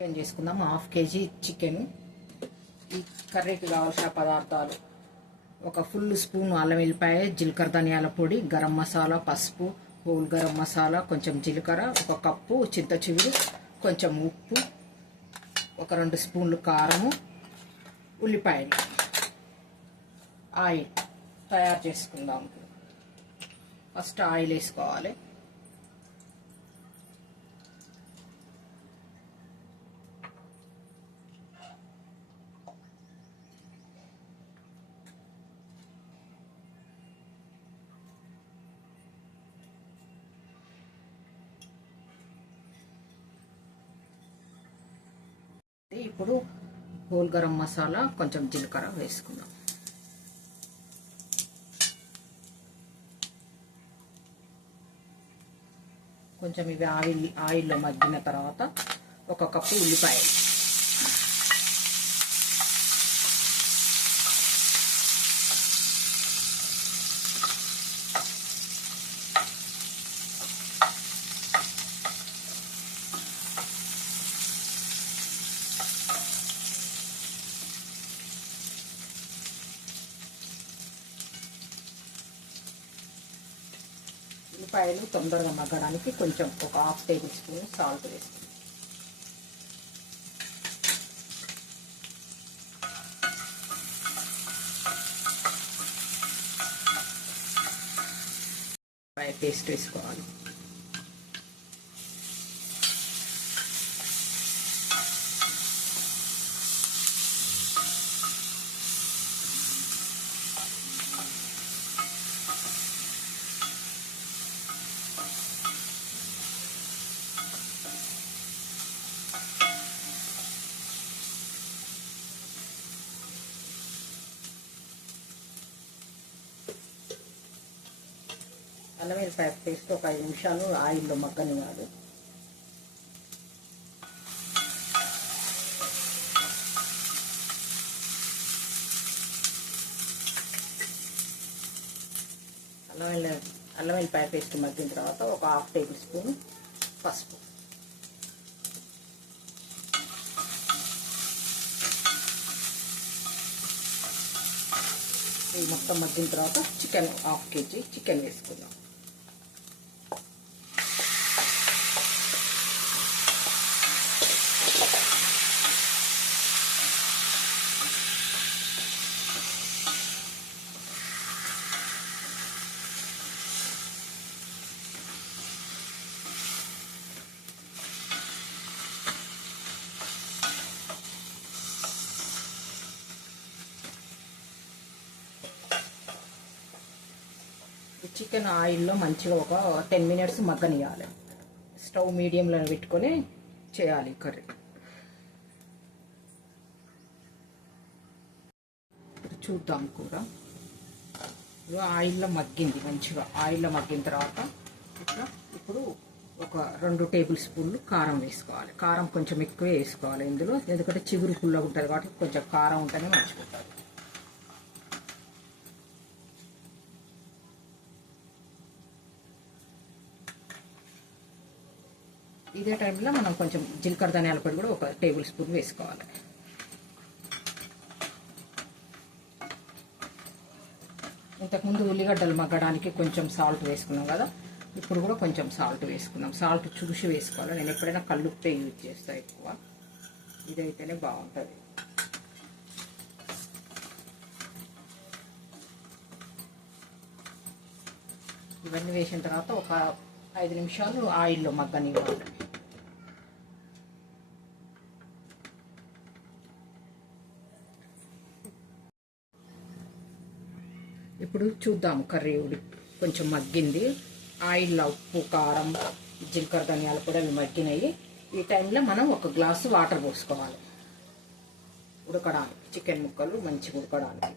Chicken చేసుకుందాం. 1/2 KG chicken. ఈ కర్రీకి కావాల్సిన పదార్థాలు: ఒక ఫుల్ స్పూన్ అల్లం వెల్లిపాయ, జీలకర్ర ధనియాల పొడి, గరం మసాలా, పసుపు, హోల్ గరం మసాలా, కొంచెం జీలకర్ర, ఒక కప్పు చింత చిగురు, కొంచెం ఉప్పు, ఒక 2 స్పూన్లు కారము, ఉల్లిపాయలు, ఆయిల్ తయారు చేసుకుందాం. ఫస్ట్ ఆయిల్ వేసుకోవాలి. ఇప్పుడు హోల్ గరం మసాలా, కొంచెం జీలకర్ర వేసుకుందాం. కొంచెం ఇవి ఆయిల్లో మగ్గిన తర్వాత ఒక కప్పు ఉల్లిపాయలు, ఉల్లిపాయలు తొందరగా మగ్గడానికి కొంచెం ఒక 1/2 టేబుల్ స్పూన్ సాల్ట్ వేసుకుందాం. పేస్ట్ వేసుకోవాలి. అల్లం వెల్లిపాయ పేస్ట్ ఒక 5 నిమిషాలు ఆయిల్లో మగ్గనివ్వాలి. అల్లం వెల్లిపాయ పేస్ట్ మగ్గిన తర్వాత ఒక 1/2 టేబుల్ స్పూన్ పసుపు, ఇది మొత్తం మగ్గిన తర్వాత చికెన్ 1/2 కేజీ చికెన్ వేసుకుందాం. చికెన్ ఆయిల్లో మంచిగా ఒక 10 మినిట్స్ మగ్గనియాలి. స్టవ్ మీడియంలో పెట్టుకొని చేయాలి కర్రీ. చూద్దాం కూర ఆయిల్లో మగ్గింది. మంచిగా ఆయిల్లో మగ్గిన తర్వాత ఇప్పుడు ఒక 2 టేబుల్ స్పూన్లు కారం వేసుకోవాలి. కారం కొంచెం ఎక్కువే వేసుకోవాలి ఇందులో, ఎందుకంటే చిగురు పుల్లగా ఉంటుంది కాబట్టి కొంచెం కారం ఉంటేనే మంచిగుంటుంది. ఇదే టైంలో మనం కొంచెం జీలకర్ర ధనియాల పొడి కూడా ఒక టేబుల్ స్పూన్ వేసుకోవాలి. ఇంతకుముందు ఉల్లిగడ్డలు మగ్గడానికి కొంచెం సాల్ట్ వేసుకున్నాం కదా, ఇప్పుడు కూడా కొంచెం సాల్ట్ వేసుకున్నాం. సాల్ట్ చూసి వేసుకోవాలి. నేను ఎప్పుడైనా కల్లుప్పే యూజ్ చేస్తాను ఎక్కువ, ఇదైతేనే బాగుంటుంది. ఇవన్నీ వేసిన తర్వాత ఒక 5 నిమిషాలు ఆయిల్లో మగ్గనివ్వాలి. ఇప్పుడు చూద్దాం కర్రీ కొంచెం మగ్గింది. ఆయిల్లో ఉప్పు, కారం, జీలకర్ర ధనియాల పొడి అవి మగ్గినాయి. ఈ టైంలో మనం ఒక గ్లాసు వాటర్ పోసుకోవాలి ఉడకడానికి, చికెన్ ముక్కలు మంచిగా ఉడకడానికి.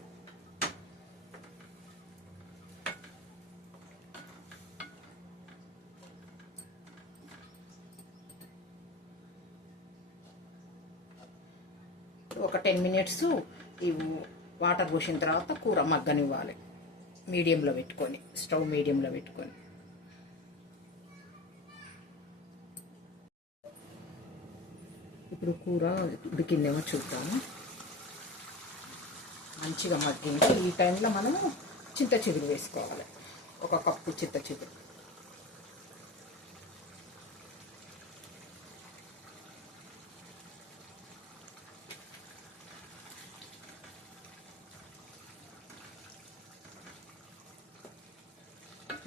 ఒక 10 మినిట్స్ ఈ వాటర్ పోసిన తర్వాత కూర మగ్గనివ్వాలి. మీడియంలో పెట్టుకొని, స్టవ్ మీడియంలో పెట్టుకొని. ఇప్పుడు కూర ఉడికిందేమో చూద్దాము. మంచిగా మగ్గించి ఈ టైంలో మనము చింత చిగురు వేసుకోవాలి. 1 కప్పు చింత చిగురు.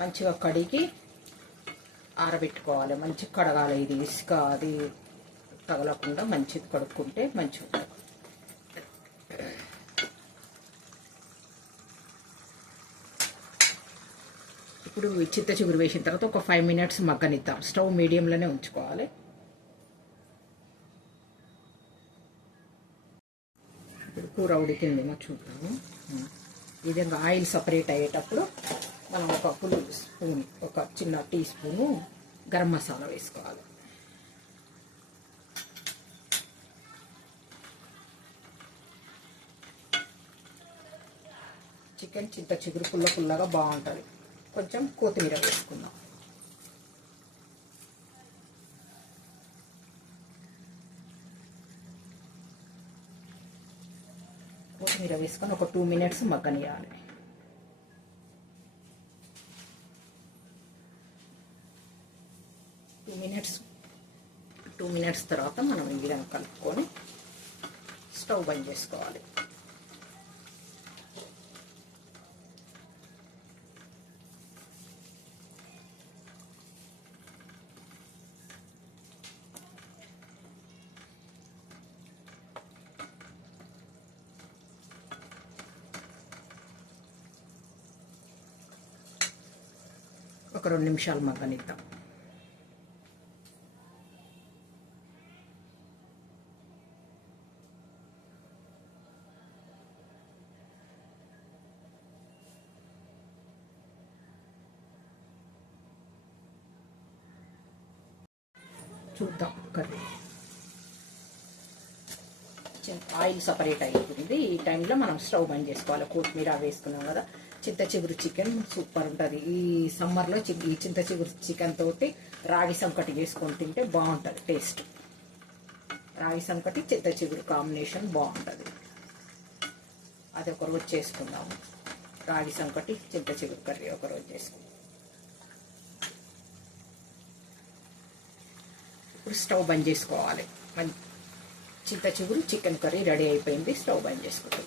మంచిగా కడిగి ఆరబెట్టుకోవాలి. మంచిగా కడగాలి. ఇది ఇసుక అది తగలకుండా మంచిగా కడుక్కుంటే మంచిగా ఉంటుంది. ఇప్పుడు చింత చిగురు వేసిన తర్వాత ఒక 5 మినిట్స్ మగ్గనిద్దాం. స్టవ్ మీడియంలోనే ఉంచుకోవాలి. ఇప్పుడు కూర ఉడికిందేమో చూద్దాము. ఈ విధంగా ఆయిల్ సపరేట్ అయ్యేటప్పుడు మనం ఒక ఫుల్ స్పూన్, ఒక చిన్న టీ స్పూను గరం మసాలా వేసుకోవాలి. చికెన్ చింత చిగురు పుల్లగా బాగుంటుంది. కొంచెం కొత్తిమీర వేసుకుందాం. కొత్తిమీర వేసుకొని ఒక 2 మినిట్స్ మగ్గనియాలి. 2 మినిట్స్ తర్వాత మనం ఈ విధంగా కలుపుకొని స్టవ్ బంద్ చేసుకోవాలి. ఒక 2 నిమిషాలు మగ్గనిద్దాం. చూద్దాం. కర్రీ ఆయిల్ సపరేట్ అయిపోతుంది. ఈ టైంలో మనం స్టవ్ బంద్ చేసుకోవాలి. కొత్తిమీర వేసుకున్నాం కదా. చింత చిగురు చికెన్ సూపర్ ఉంటుంది. ఈ సమ్మర్లో ఈ చింత చిగురు చికెన్ తోటి రాగి సంకటి చేసుకొని తింటే బాగుంటుంది టేస్ట్. రాగి సంకటి చింత చిగురు కాంబినేషన్ బాగుంటుంది. అది ఒకరోజు చేసుకుందాము. రాగి సంకటి చింత చిగురు కర్రీ ఒకరోజు చేసుకుందాం. ఇప్పుడు స్టవ్ బంద్ చేసుకోవాలి. చింత చిగురు చికెన్ కర్రీ రెడీ అయిపోయింది. స్టవ్ బంద్ చేసుకుంటాం.